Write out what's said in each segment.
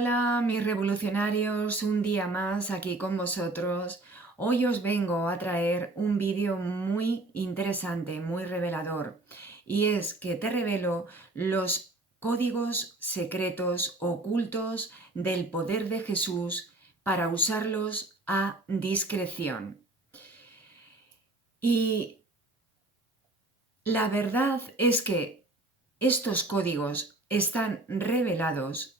Hola, mis revolucionarios, un día más aquí con vosotros. Hoy os vengo a traer un vídeo muy interesante, muy revelador. Y es que te revelo los códigos secretos ocultos del poder de Jesús para usarlos a discreción. Y la verdad es que estos códigos están revelados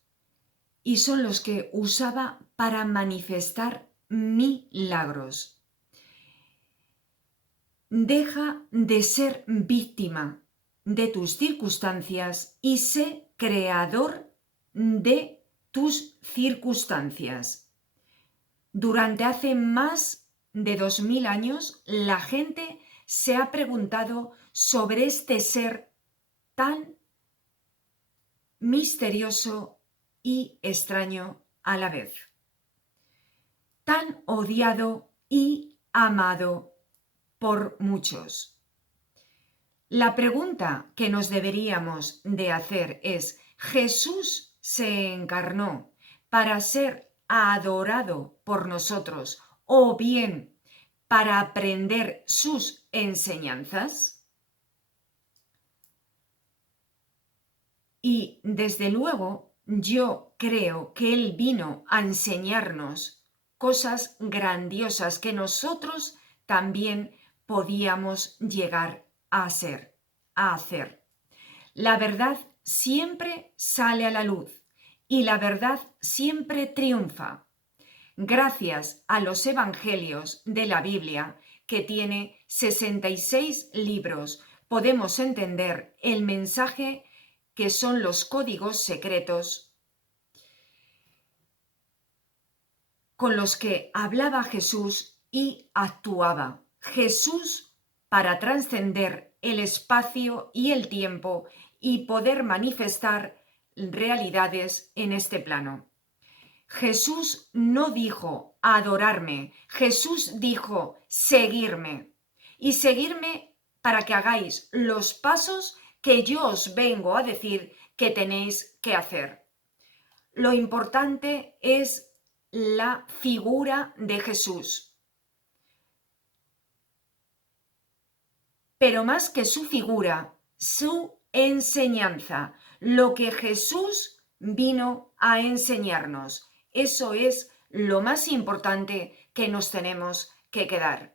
y son los que usaba para manifestar milagros. Deja de ser víctima de tus circunstancias y sé creador de tus circunstancias. Durante hace más de 2000 años, la gente se ha preguntado sobre este ser tan misterioso y extraño a la vez, tan odiado y amado por muchos. La pregunta que nos deberíamos de hacer es: ¿Jesús se encarnó para ser adorado por nosotros o bien para aprender sus enseñanzas? Y desde luego yo creo que Él vino a enseñarnos cosas grandiosas que nosotros también podíamos llegar a hacer. La verdad siempre sale a la luz y la verdad siempre triunfa. Gracias a los evangelios de la Biblia, que tiene 66 libros, podemos entender el mensaje que son los códigos secretos con los que hablaba Jesús y actuaba. Jesús para trascender el espacio y el tiempo y poder manifestar realidades en este plano. Jesús no dijo adorarme, Jesús dijo seguirme. Y seguirme para que hagáis los pasos que yo os vengo a decir que tenéis que hacer. Lo importante es la figura de Jesús. Pero más que su figura, su enseñanza, lo que Jesús vino a enseñarnos. Eso es lo más importante que nos tenemos que quedar.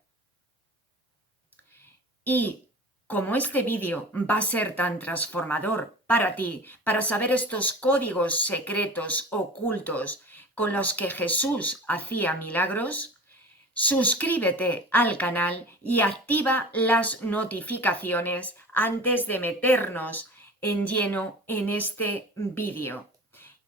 Y como este vídeo va a ser tan transformador para ti, para saber estos códigos secretos ocultos con los que Jesús hacía milagros, suscríbete al canal y activa las notificaciones antes de meternos en lleno en este vídeo.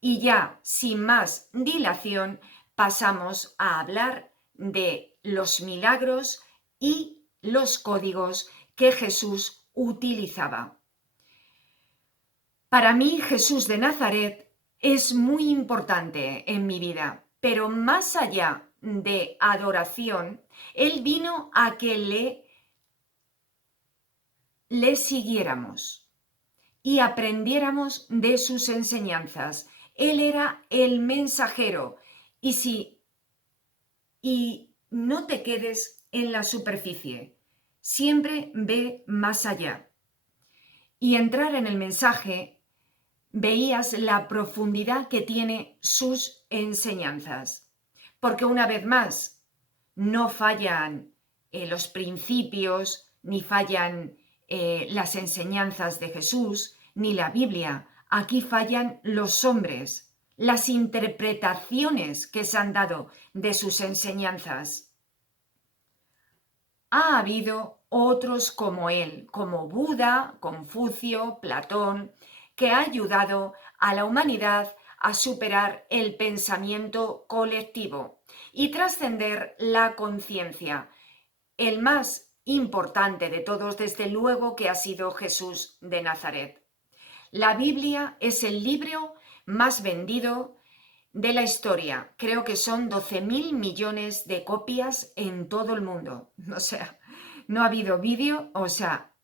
Y ya, sin más dilación, pasamos a hablar de los milagros y los códigos que Jesús utilizaba. Para mí, Jesús de Nazaret es muy importante en mi vida, pero más allá de adoración, Él vino a que le siguiéramos y aprendiéramos de sus enseñanzas. Él era el mensajero y no te quedes en la superficie, siempre ve más allá. Y entrar en el mensaje, veías la profundidad que tiene sus enseñanzas. Porque una vez más, no fallan los principios, ni fallan las enseñanzas de Jesús, ni la Biblia. Aquí fallan los hombres, las interpretaciones que se han dado de sus enseñanzas. Ha habido otros como él, como Buda, Confucio, Platón, que ha ayudado a la humanidad a superar el pensamiento colectivo y trascender la conciencia. El más importante de todos, desde luego, que ha sido Jesús de Nazaret. La Biblia es el libro más vendido de la historia. Creo que son 12.000 millones de copias en todo el mundo. O sea, no ha habido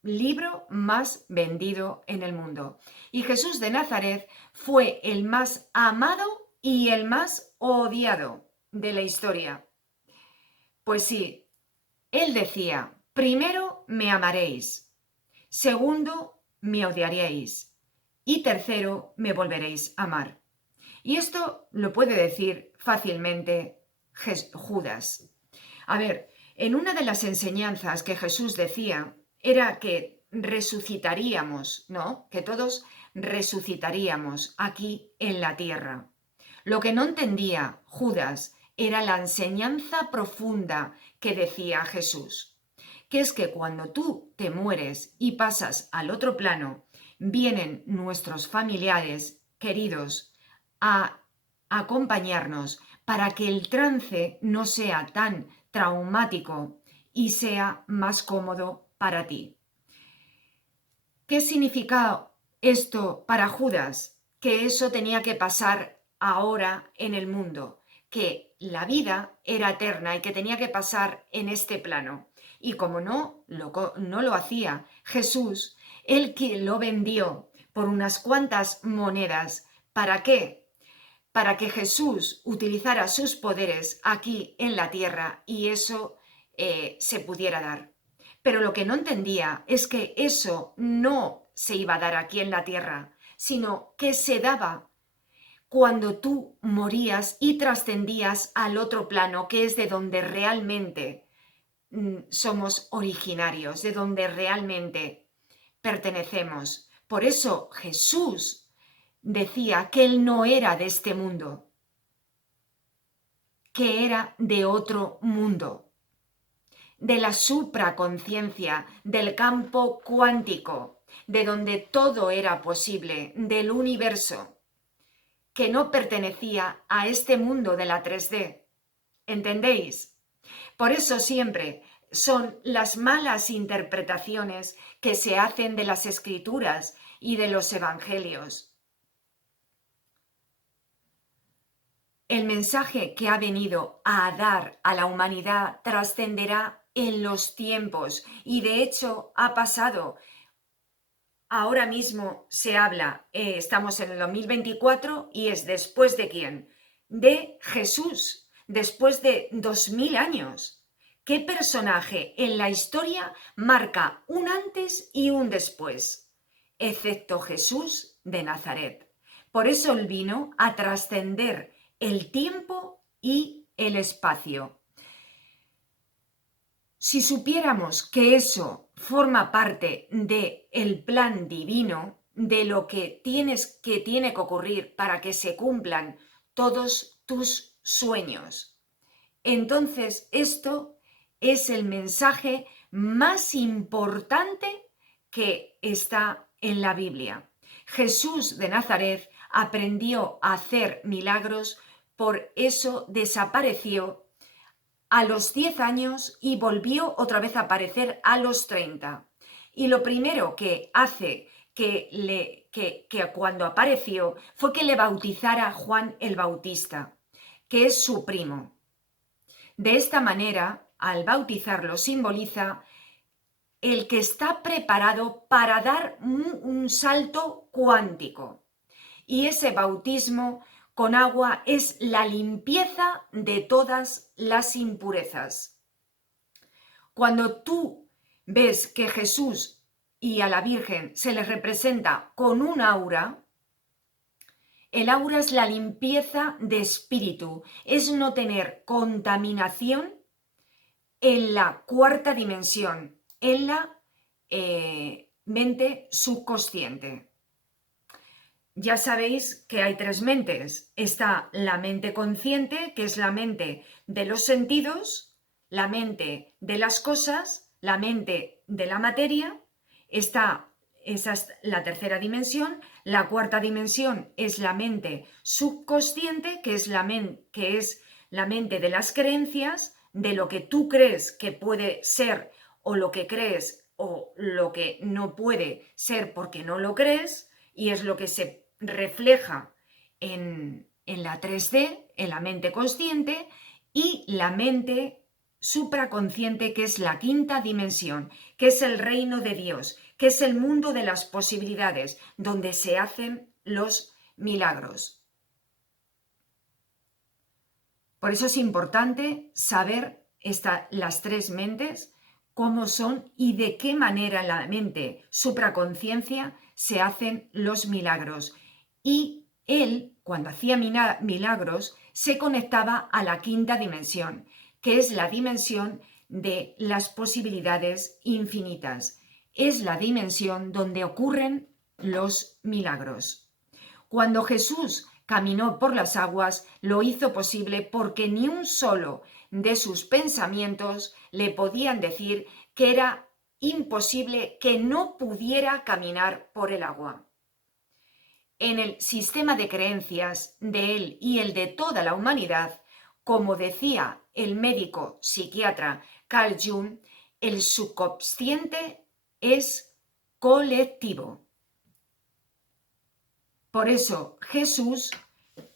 libro más vendido en el mundo. Y Jesús de Nazaret fue el más amado y el más odiado de la historia. Pues sí, él decía, primero me amaréis, segundo me odiaréis y tercero me volveréis a amar. Y esto lo puede decir fácilmente Judas. A ver, en una de las enseñanzas que Jesús decía era que resucitaríamos, ¿no? Que todos resucitaríamos aquí en la tierra. Lo que no entendía Judas era la enseñanza profunda que decía Jesús, que es que cuando tú te mueres y pasas al otro plano, vienen nuestros familiares queridos a acompañarnos para que el trance no sea tan traumático y sea más cómodo para ti. ¿Qué significa esto para Judas? Que eso tenía que pasar ahora en el mundo, que la vida era eterna y que tenía que pasar en este plano. Y como no lo hacía Jesús, él que lo vendió por unas cuantas monedas, ¿para qué? Para que Jesús utilizara sus poderes aquí en la tierra y eso se pudiera dar. Pero lo que no entendía es que eso no se iba a dar aquí en la tierra, sino que se daba cuando tú morías y trascendías al otro plano, que es de donde realmente somos originarios, de donde realmente pertenecemos. Por eso Jesús decía que él no era de este mundo, que era de otro mundo, de la supraconciencia, del campo cuántico, de donde todo era posible, del universo, que no pertenecía a este mundo de la 3D. ¿Entendéis? Por eso siempre son las malas interpretaciones que se hacen de las escrituras y de los evangelios. El mensaje que ha venido a dar a la humanidad trascenderá en los tiempos y de hecho ha pasado. Ahora mismo se habla, estamos en el 2024 y es después de quién? De Jesús, después de 2000 años. ¿Qué personaje en la historia marca un antes y un después? Excepto Jesús de Nazaret. Por eso él vino a trascender el tiempo y el espacio. Si supiéramos que eso forma parte del plan divino, de lo que tiene que ocurrir para que se cumplan todos tus sueños, entonces esto es el mensaje más importante que está en la Biblia. Jesús de Nazaret aprendió a hacer milagros, por eso desapareció a los 10 años y volvió otra vez a aparecer a los 30. Y lo primero que hace que cuando apareció fue que le bautizara Juan el Bautista, que es su primo. De esta manera, al bautizarlo, simboliza el que está preparado para dar un salto cuántico. Y ese bautismo con agua es la limpieza de todas las impurezas. Cuando tú ves que Jesús y a la Virgen se les representa con un aura, el aura es la limpieza de espíritu, es no tener contaminación en la cuarta dimensión, en la mente subconsciente. Ya sabéis que hay 3 mentes. Está la mente consciente, que es la mente de los sentidos, la mente de las cosas, la mente de la materia. Esa es la tercera dimensión. La cuarta dimensión es la mente subconsciente, que es la mente de las creencias, de lo que tú crees que puede ser o lo que crees o lo que no puede ser porque no lo crees, y es lo que se refleja en la 3D, en la mente consciente, y la mente supraconsciente, que es la quinta dimensión, que es el reino de Dios, que es el mundo de las posibilidades, donde se hacen los milagros. Por eso es importante saber las tres mentes, cómo son y de qué manera en la mente supraconciencia se hacen los milagros. Y él, cuando hacía milagros, se conectaba a la quinta dimensión, que es la dimensión de las posibilidades infinitas. Es la dimensión donde ocurren los milagros. Cuando Jesús caminó por las aguas, lo hizo posible porque ni un solo de sus pensamientos le podían decir que era imposible que no pudiera caminar por el agua. En el sistema de creencias de él y el de toda la humanidad, como decía el médico psiquiatra Carl Jung, el subconsciente es colectivo. Por eso Jesús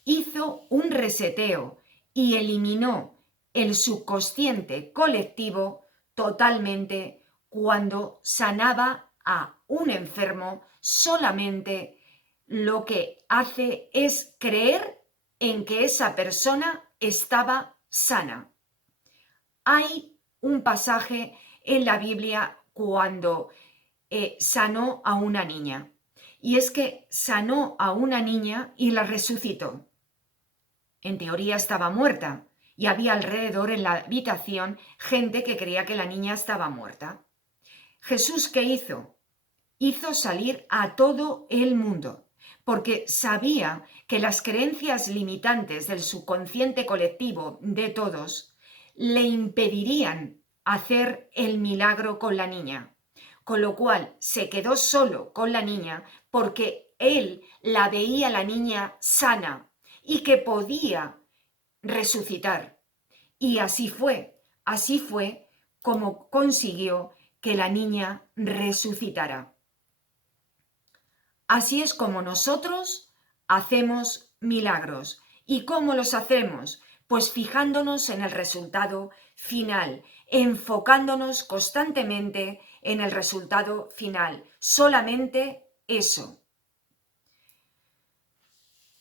hizo un reseteo y eliminó el subconsciente colectivo totalmente cuando sanaba a un enfermo. Solamente lo que hace es creer en que esa persona estaba sana. Hay un pasaje en la Biblia cuando sanó a una niña. Y es que sanó a una niña y la resucitó. En teoría estaba muerta y había alrededor en la habitación gente que creía que la niña estaba muerta. Jesús, ¿qué hizo? Hizo salir a todo el mundo, porque sabía que las creencias limitantes del subconsciente colectivo de todos le impedirían hacer el milagro con la niña. Con lo cual se quedó solo con la niña porque él la veía la niña sana y que podía resucitar. Y así fue como consiguió que la niña resucitara. Así es como nosotros hacemos milagros. ¿Y cómo los hacemos? Pues fijándonos en el resultado final, enfocándonos constantemente en el resultado final. Solamente eso.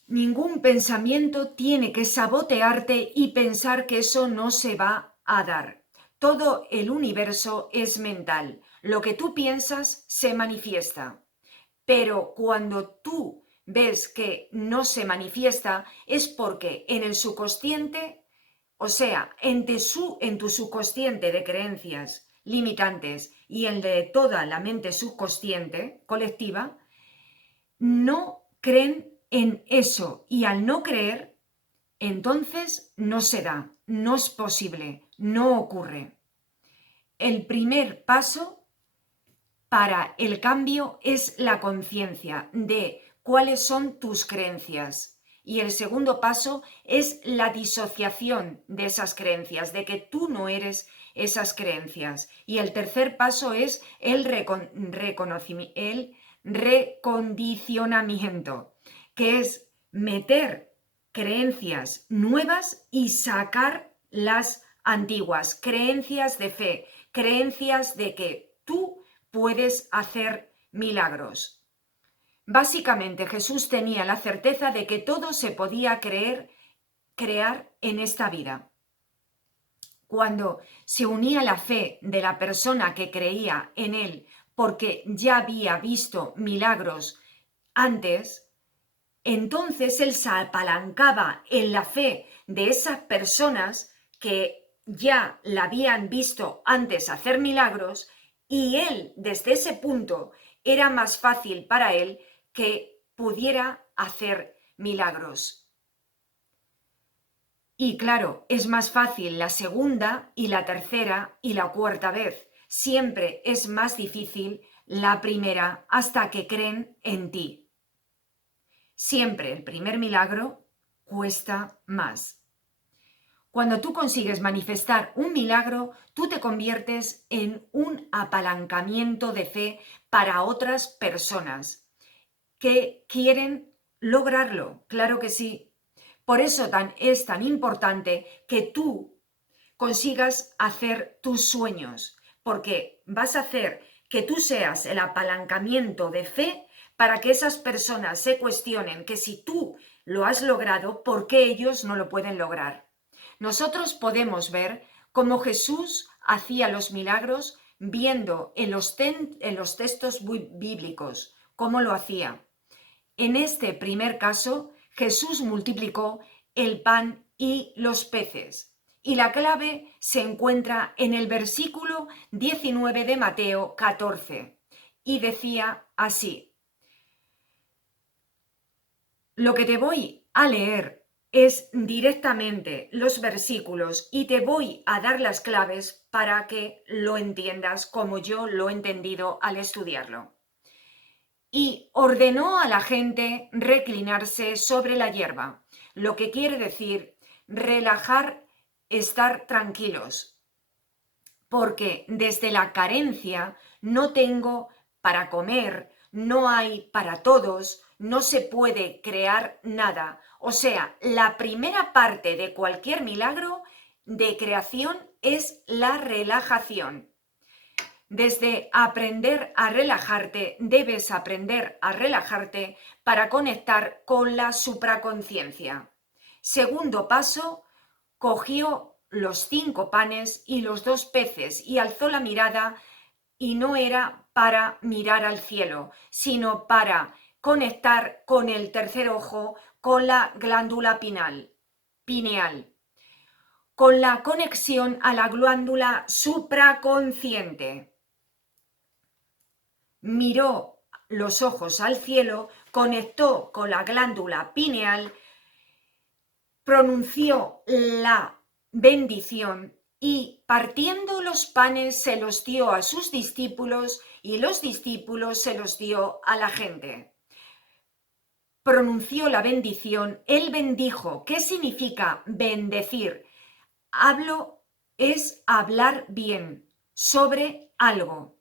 Ningún pensamiento tiene que sabotearte y pensar que eso no se va a dar. Todo el universo es mental. Lo que tú piensas se manifiesta. Pero cuando tú ves que no se manifiesta es porque en el subconsciente, o sea, en tu subconsciente de creencias limitantes y el de toda la mente subconsciente colectiva, no creen en eso y al no creer, entonces no se da, no es posible, no ocurre. El primer paso para el cambio es la conciencia de cuáles son tus creencias. Y el segundo paso es la disociación de esas creencias, de que tú no eres esas creencias. Y el tercer paso es el recondicionamiento, que es meter creencias nuevas y sacar las antiguas, creencias de fe, creencias de que tú puedes hacer milagros. Básicamente Jesús tenía la certeza de que todo se podía crear en esta vida. Cuando se unía la fe de la persona que creía en él porque ya había visto milagros antes, entonces él se apalancaba en la fe de esas personas que ya la habían visto antes hacer milagros y él desde ese punto era más fácil para él que pudiera hacer milagros. Y claro, es más fácil la segunda y la tercera y la cuarta vez. Siempre es más difícil la primera hasta que creen en ti. Siempre el primer milagro cuesta más. Cuando tú consigues manifestar un milagro, tú te conviertes en un apalancamiento de fe para otras personas que quieren lograrlo. Claro que sí. Por eso es tan importante que tú consigas hacer tus sueños, porque vas a hacer que tú seas el apalancamiento de fe para que esas personas se cuestionen que si tú lo has logrado, ¿por qué ellos no lo pueden lograr? nosotros podemos ver cómo Jesús hacía los milagros viendo en los textos bíblicos cómo lo hacía. En este primer caso, Jesús multiplicó el pan y los peces. Y la clave se encuentra en el versículo 19 de Mateo 14. Y decía así: lo que te voy a leer es directamente los versículos y te voy a dar las claves para que lo entiendas como yo lo he entendido al estudiarlo. Y ordenó a la gente reclinarse sobre la hierba, lo que quiere decir relajar, estar tranquilos, porque desde la carencia no tengo para comer, no hay para todos, no se puede crear nada. O sea, la primera parte de cualquier milagro de creación es la relajación. Desde aprender a relajarte, debes aprender a relajarte para conectar con la supraconciencia. Segundo paso, cogió los 5 panes y los 2 peces y alzó la mirada, y no era para mirar al cielo, sino para conectar con el tercer ojo, con la glándula pineal, con la conexión a la glándula supraconsciente. Miró los ojos al cielo, conectó con la glándula pineal, pronunció la bendición y partiendo los panes se los dio a sus discípulos y los discípulos se los dio a la gente. Pronunció la bendición, él bendijo. ¿Qué significa bendecir? Es hablar bien sobre algo.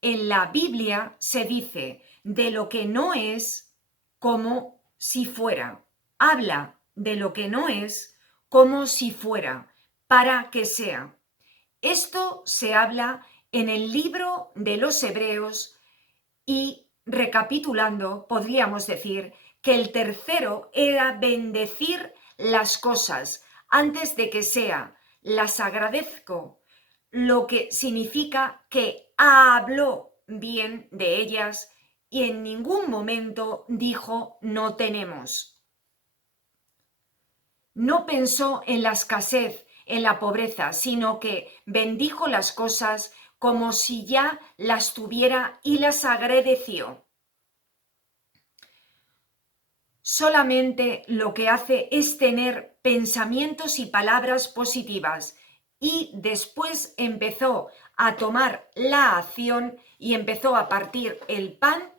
En la Biblia se dice de lo que no es como si fuera. Habla de lo que no es como si fuera, para que sea. Esto se habla en el libro de los Hebreos y, recapitulando, podríamos decir que el tercero era bendecir las cosas antes de que sea. Las agradezco, lo que significa que habló bien de ellas y en ningún momento dijo no tenemos. No pensó en la escasez, en la pobreza, sino que bendijo las cosas como si ya las tuviera y las agradeció. Solamente lo que hace es tener pensamientos y palabras positivas. Y después empezó a tomar la acción y empezó a partir el pan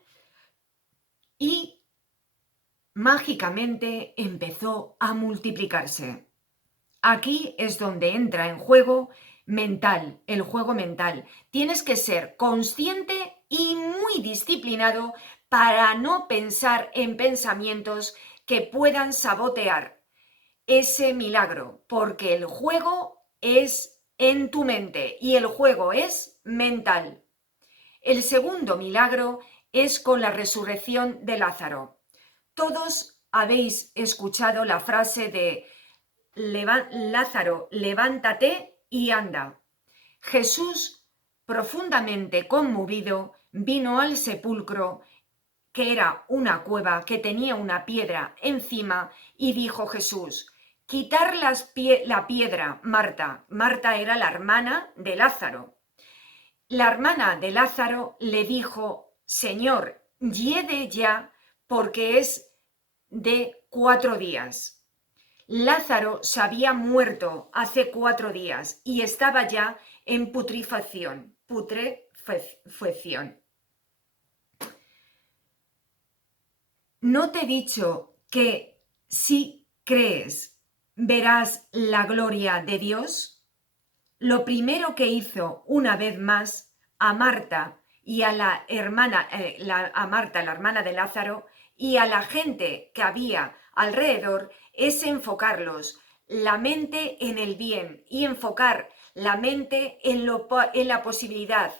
y mágicamente empezó a multiplicarse. Aquí es donde entra en juego mental, el juego mental. Tienes que ser consciente y muy disciplinado para no pensar en pensamientos que puedan sabotear ese milagro, porque el juego es en tu mente y el juego es mental. El segundo milagro es con la resurrección de Lázaro. Todos habéis escuchado la frase de Lázaro, levántate y anda. Jesús, profundamente conmovido, vino al sepulcro, que era una cueva que tenía una piedra encima, y dijo Jesús: quitar la piedra, Marta. Marta era la hermana de Lázaro. La hermana de Lázaro le dijo: Señor, hiede ya, porque es de 4 días. Lázaro se había muerto hace 4 días y estaba ya en putrefacción. ¿No te he dicho que si crees verás la gloria de Dios? Lo primero que hizo una vez más a Marta y a la hermana, a Marta, la hermana de Lázaro, y a la gente que había alrededor, es enfocarlos la mente en el bien y enfocar la mente en la posibilidad.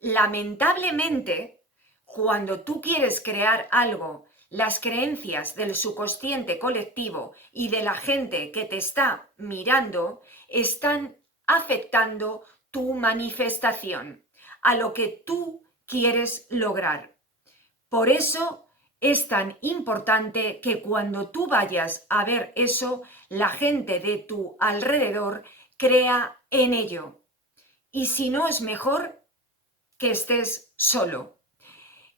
Lamentablemente, cuando tú quieres crear algo, las creencias del subconsciente colectivo y de la gente que te está mirando están afectando tu manifestación, a lo que tú quieres lograr. Por eso es tan importante que cuando tú vayas a ver eso, la gente de tu alrededor crea en ello. Y si no, es mejor que estés solo.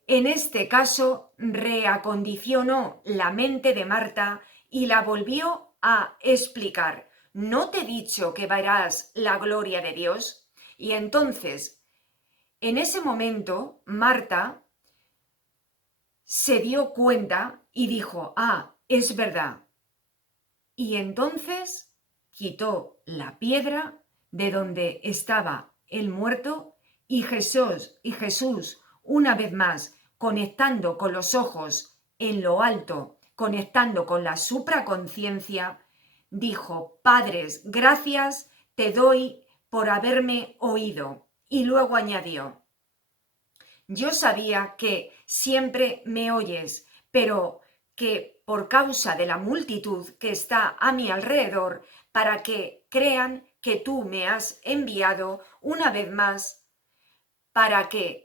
En este caso, reacondicionó la mente de Marta y la volvió a explicar. ¿No te he dicho que verás la gloria de Dios? Y entonces, en ese momento, Marta se dio cuenta y dijo, es verdad. Y entonces quitó la piedra de donde estaba el muerto y Jesús, una vez más, conectando con los ojos en lo alto, conectando con la supraconciencia, dijo, Padres, gracias te doy por haberme oído. Y luego añadió, yo sabía que siempre me oyes, pero que por causa de la multitud que está a mi alrededor, para que crean que tú me has enviado una vez más, para que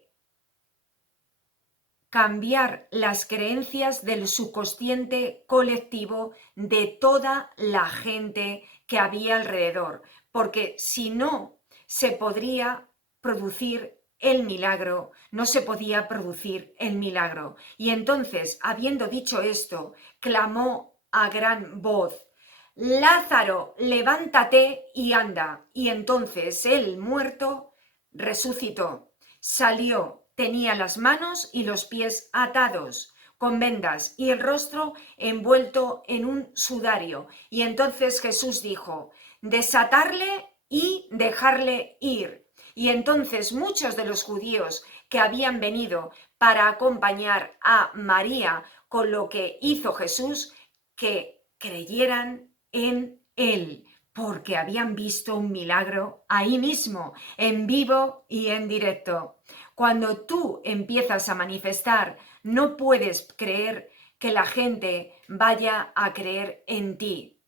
cambiar las creencias del subconsciente colectivo de toda la gente que había alrededor, porque si no se podría producir el milagro, no se podía producir el milagro. Y entonces, habiendo dicho esto, clamó a gran voz, Lázaro, levántate y anda. Y entonces el muerto resucitó, salió, tenía las manos y los pies atados con vendas y el rostro envuelto en un sudario. Y entonces Jesús dijo, desatarle y dejarle ir. Y entonces muchos de los judíos que habían venido para acompañar a María con lo que hizo Jesús, que creyeran en él, porque habían visto un milagro ahí mismo, en vivo y en directo. Cuando tú empiezas a manifestar, no puedes creer que la gente vaya a creer en ti.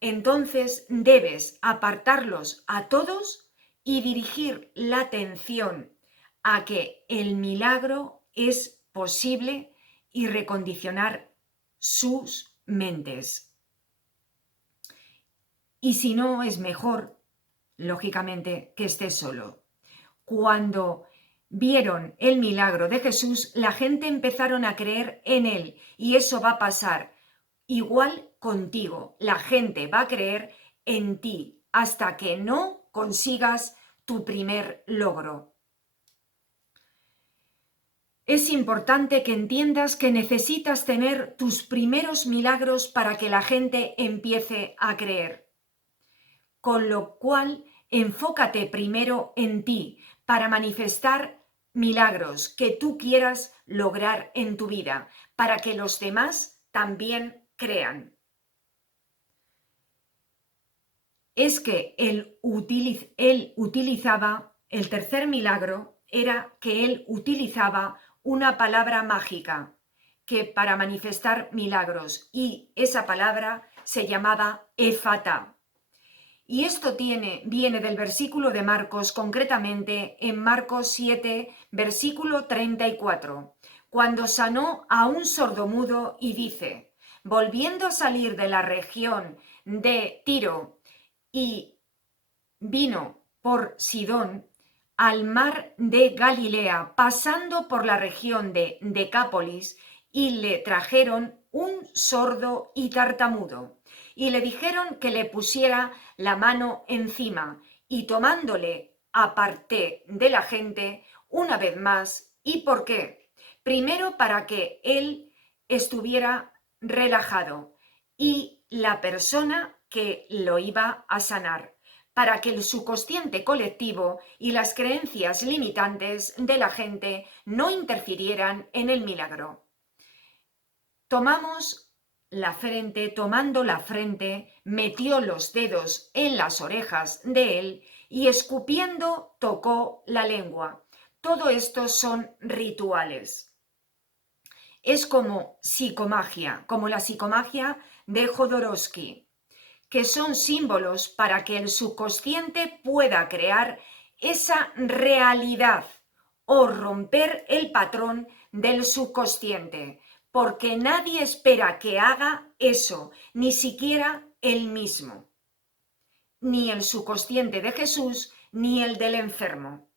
Entonces debes apartarlos a todos y dirigir la atención a que el milagro es posible y recondicionar sus mentes. Y si no, es mejor, lógicamente, que estés solo. Cuando vieron el milagro de Jesús, la gente empezaron a creer en él y eso va a pasar igual contigo. La gente va a creer en ti hasta que no consigas tu primer logro. Es importante que entiendas que necesitas tener tus primeros milagros para que la gente empiece a creer. Con lo cual, enfócate primero en ti para manifestar milagros que tú quieras lograr en tu vida, para que los demás también crean. Es que él utilizaba, el tercer milagro era que él utilizaba una palabra mágica que para manifestar milagros, y esa palabra se llamaba Efata. Y esto viene del versículo de Marcos, concretamente en Marcos 7, versículo 34, cuando sanó a un sordomudo y dice, volviendo a salir de la región de Tiro y vino por Sidón al mar de Galilea, pasando por la región de Decápolis, y le trajeron un sordo y tartamudo. Y le dijeron que le pusiera la mano encima, y tomándole aparté de la gente una vez más. ¿Y por qué? Primero, para que él estuviera relajado y la persona que lo iba a sanar, para que el subconsciente colectivo y las creencias limitantes de la gente no interfirieran en el milagro. Tomando la frente, metió los dedos en las orejas de él y escupiendo tocó la lengua. Todo esto son rituales. es como psicomagia, como la psicomagia de Jodorowsky, que son símbolos para que el subconsciente pueda crear esa realidad o romper el patrón del subconsciente, porque nadie espera que haga eso, ni siquiera él mismo, ni el subconsciente de Jesús, ni el del enfermo.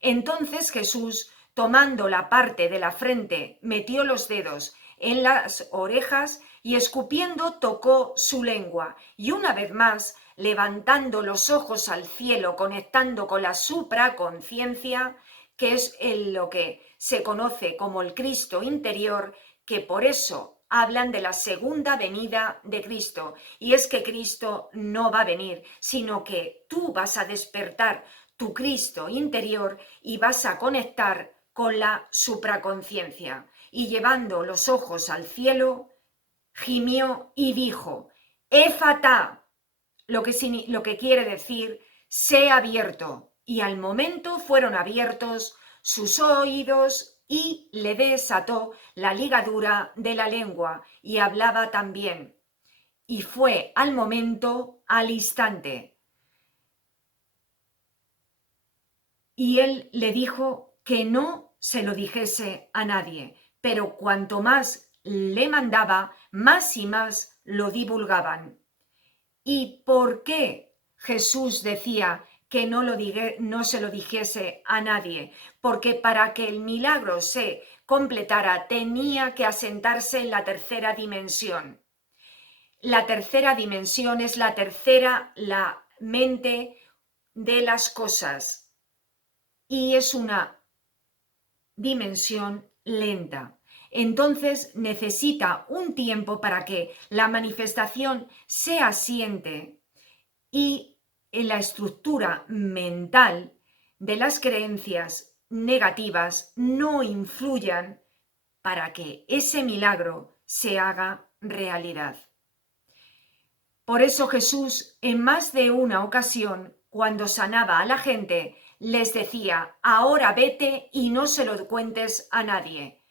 Entonces Jesús, tomando la parte de la frente, metió los dedos en las orejas y escupiendo tocó su lengua. Y una vez más, levantando los ojos al cielo, conectando con la supraconciencia, que es lo que se conoce como el Cristo interior, que por eso hablan de la segunda venida de Cristo. Y es que Cristo no va a venir, sino que tú vas a despertar tu Cristo interior y vas a conectar con la supraconciencia. Y llevando los ojos al cielo, gimió y dijo, Éfata, lo que quiere decir, sé abierto. Y al momento fueron abiertos sus oídos y le desató la ligadura de la lengua y hablaba también. Y fue al momento, al instante. Y él le dijo que no se lo dijese a nadie, pero cuanto más le mandaba, más y más lo divulgaban. ¿Y por qué Jesús decía que no se lo dijese a nadie? Porque para que el milagro se completara tenía que asentarse en la tercera dimensión. La tercera dimensión es la mente de las cosas. Y es una dimensión lenta. Entonces necesita un tiempo para que la manifestación se asiente y en la estructura mental de las creencias negativas no influyan para que ese milagro se haga realidad. Por eso Jesús, en más de una ocasión, cuando sanaba a la gente, les decía, ahora vete y no se lo cuentes a nadie.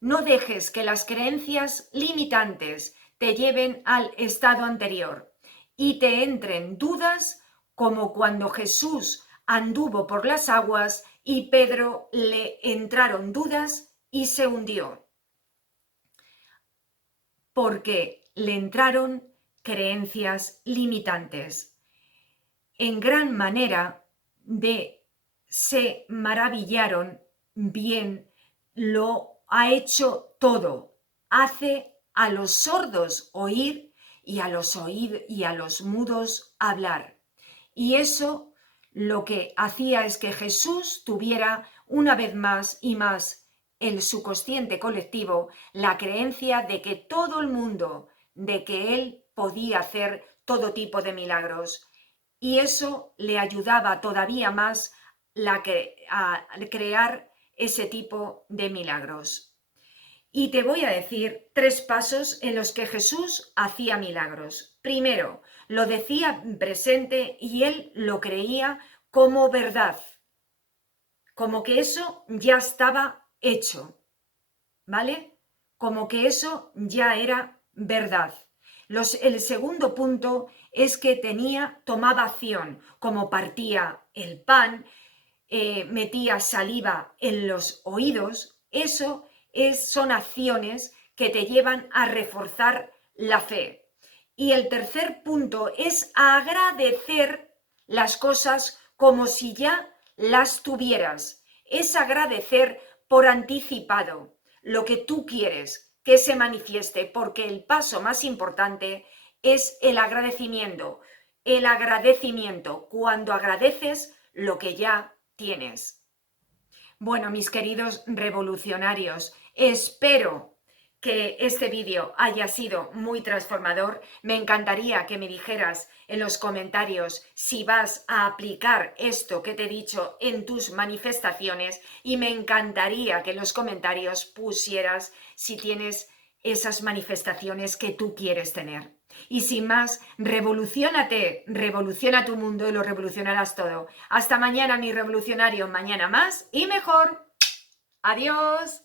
No dejes que las creencias limitantes te lleven al estado anterior y te entren dudas como cuando Jesús anduvo por las aguas y Pedro le entraron dudas y se hundió. Porque le entraron creencias limitantes. En gran manera se maravillaron bien, lo ha hecho todo. Hace a los sordos oír y a los mudos hablar. Y eso lo que hacía es que Jesús tuviera una vez más y más el subconsciente colectivo la creencia de que todo el mundo, de que él podía hacer todo tipo de milagros. Y eso le ayudaba todavía más a crear ese tipo de milagros. Y te voy a decir 3 pasos en los que Jesús hacía milagros. Primero, lo decía presente y él lo creía como verdad, como que eso ya estaba hecho, ¿vale? Como que eso ya era verdad. El segundo punto es que tomaba acción, como partía el pan, metía saliva en los oídos. Eso son acciones que te llevan a reforzar la fe. Y el tercer punto es agradecer las cosas como si ya las tuvieras. Es agradecer por anticipado lo que tú quieres que se manifieste, porque el paso más importante es el agradecimiento. El agradecimiento, cuando agradeces lo que ya tienes. Bueno, mis queridos revolucionarios, espero que este vídeo haya sido muy transformador. Me encantaría que me dijeras en los comentarios si vas a aplicar esto que te he dicho en tus manifestaciones y me encantaría que en los comentarios pusieras si tienes esas manifestaciones que tú quieres tener. Y sin más, revoluciónate, revoluciona tu mundo y lo revolucionarás todo. Hasta mañana, mi revolucionario, mañana más y mejor. Adiós.